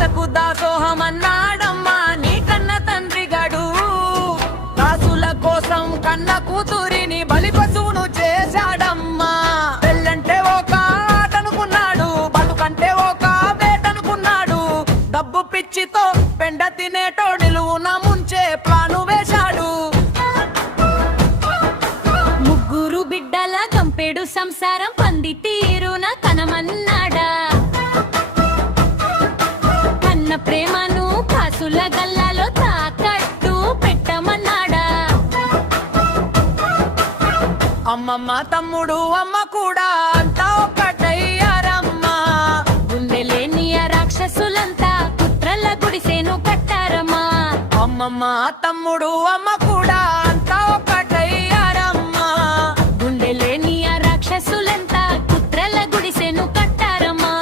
ఆశకు దాసోహమన్నాడమ్మా నీ కన్న తండ్రి గడు. కాసుల కోసం కన్న కూతురిని బలి పశువును చేశాడమ్మా. పెళ్ళంటే ఒక ఆటనుకున్నాడు, బతుకంటే ఒక వేటనుకున్నాడు. డబ్బు పిచ్చితో పెండ తినేటో నిలువున ముంచే ప్లాను వేశాడు. ముగ్గురు బిడ్డల కంపెడు సంసారం పంది తీరున కనమన్నాడా. కన్న ప్రేమను కాసుల గల్లాలో తాకట్టు పెట్టమన్నాడా. అమ్మమ్మ తమ్ముడు అమ్మ కూడా అంతా ఒక్కటయ్యారమ్మా. గుండెలేని ఆ రాక్షసులంతా కుట్రల గుడిసెను కట్టారమ్మా. అమ్మమ్మ తమ్ముడు అమ్మ కూడా అంతా ఒక్కటయ్యారమ్మా. గుండెలేని ఆ రాక్షసులంతా కుట్రల గుడిసెను కట్టారమ్మా.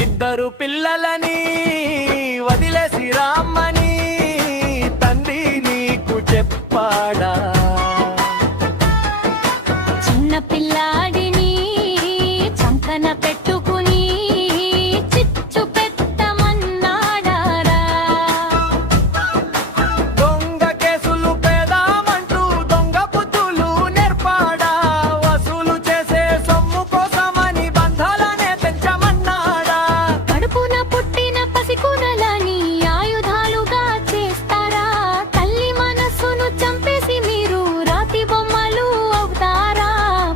ఇద్దరు పిల్లలని వదిలేసి రామ్మని తండ్రి నీకు చెప్పాడా. చిన్న పిల్లాడిని చంకన పెట్టుకుని చిచ్చు పెట్టమన్నాడారా. దొంగ కేసులు పేదామంటూ దొంగ బుద్ధులు నేర్పాడా. వసూలు చేసే సొమ్ము కోసమని బంధాలనే పెంచమన్నాడా. కడుపున పుట్టిన పసికూనలని ఆయుధాలుగా చేస్తారా. తల్లి మనస్సును చంపేసి మీరు రాతి బొమ్మలు అవుతారా.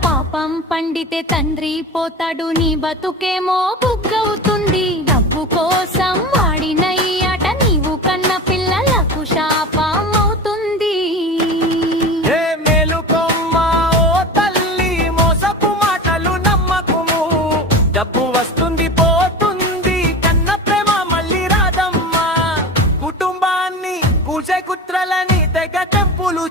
పాపం పండితే తండ్రి పోతాడు, నీ బతుకేమో బుగ్గవుతుంది. డబ్బు కోసం వాడిన ఈ ఆట నీవు కన్న పిల్లలకు శాపం అవుతుంది. ఏ మేలుకొమ్మ ఓ తల్లి, మోసపు మాటలు నమ్మకుము. డబ్బు వస్తుంది పోతుంది, కన్న ప్రేమ మళ్ళీ రాదమ్మా. కుటుంబాన్ని కూల్చే కుట్రలని తెగ తెంపులు